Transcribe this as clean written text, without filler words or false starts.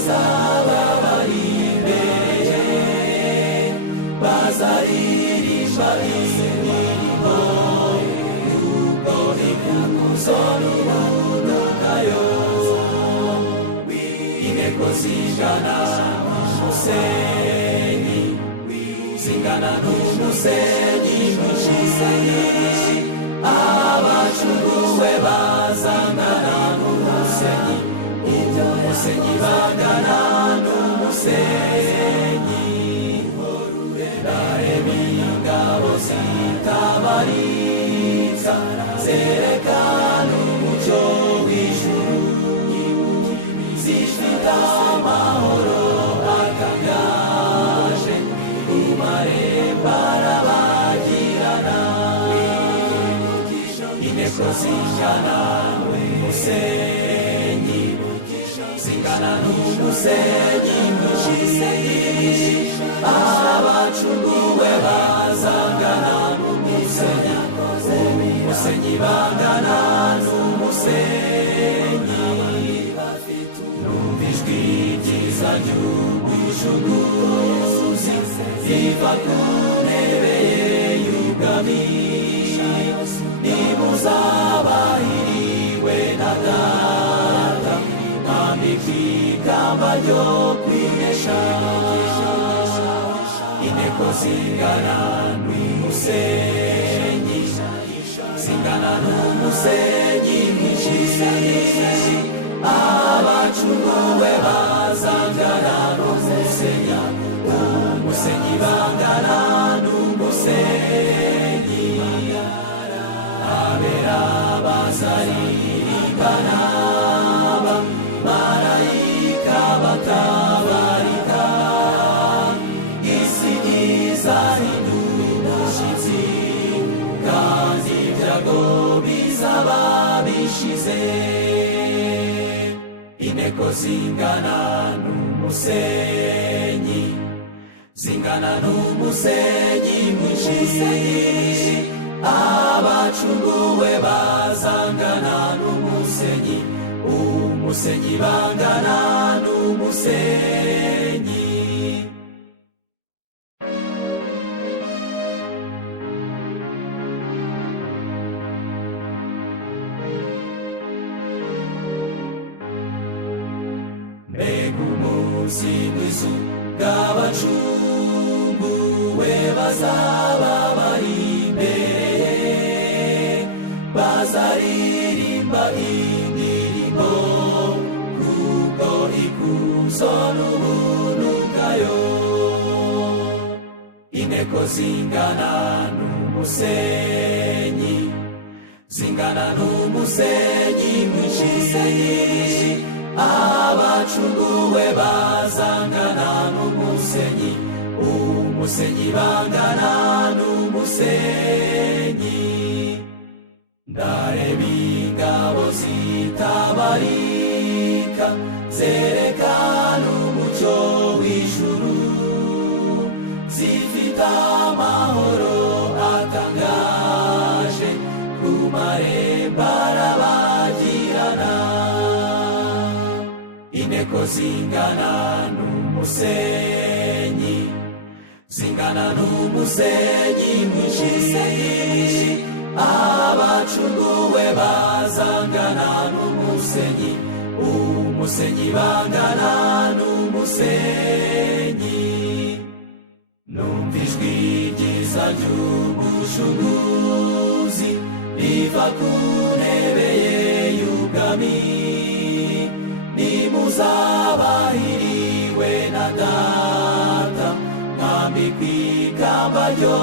bazaba bari imbere bazaririmba indirimbo y'ubwo ikuzo n'ubuntu bwayo. Inteko zingana n'umusenyi, zingana n'umusenyi mwinshi, abacunguwe bazangana n'umusenyi, umusenyi bangana n'umusenyi. Ndareba ingabo zitabarika zerekana umucyo w'ijuru, zifite amahoro atangaje, ku marembo arabagirana. Inteko zingana n'umusenyi, zingana n'umusenyi mwinshi, abacunguwe bazangana n'umusenyi, umusenyi bangana n'umusenyi. Numva ijwi ryiza ry'umucunguzi riva ku ntebe ye y'ubwami, nimuzabahiriwe na Data, mwambikwa ikamba ryo kwinesha. Inteko zingana n'umusenyi, zingana n'umusenyi mwinshi, abacunguwe bazangana n'umusenyi, umusenyi bangana n'umusenyi. Abera bazaririmbana, abamarayika batabarika, isi izahinduka umushyitsi, kandi ibyago bizaba bishize. Inteko zingana n'umusenyi, zingana n'umusenyi mwinshi, abacunguwe bazangana n'umusenyi, umusenyi bangana n'umusenyi. Mbega umunsi mwiza bw'abacunguwe bazaba bari imbere, bazaririmba indirimbo kubwo ikuzo n'ubuntu bwayo. Inteko zingana n'umusenyi, zingana n'umusenyi mwinshi, abacunguwe bazangana n'umusenyi, umusenyi bangana n'umusenyi. Ndareba ingabo zitabarika zerekana umucyo w'ijuru, zifite amahoro atangaje, ku marembo arabagirana. Inteko zingana n'umusenyi, zingana n'umusenyi mwinshi, abacunguwe bazangana n'umusenyi, umusenyi bangana n'umusenyi. Numva ijwi ryiza ry'umucunguzi riva ku ntebe ye y'ubwami, nimuzabahiriwe na Data, mwambikwa ikamba ryo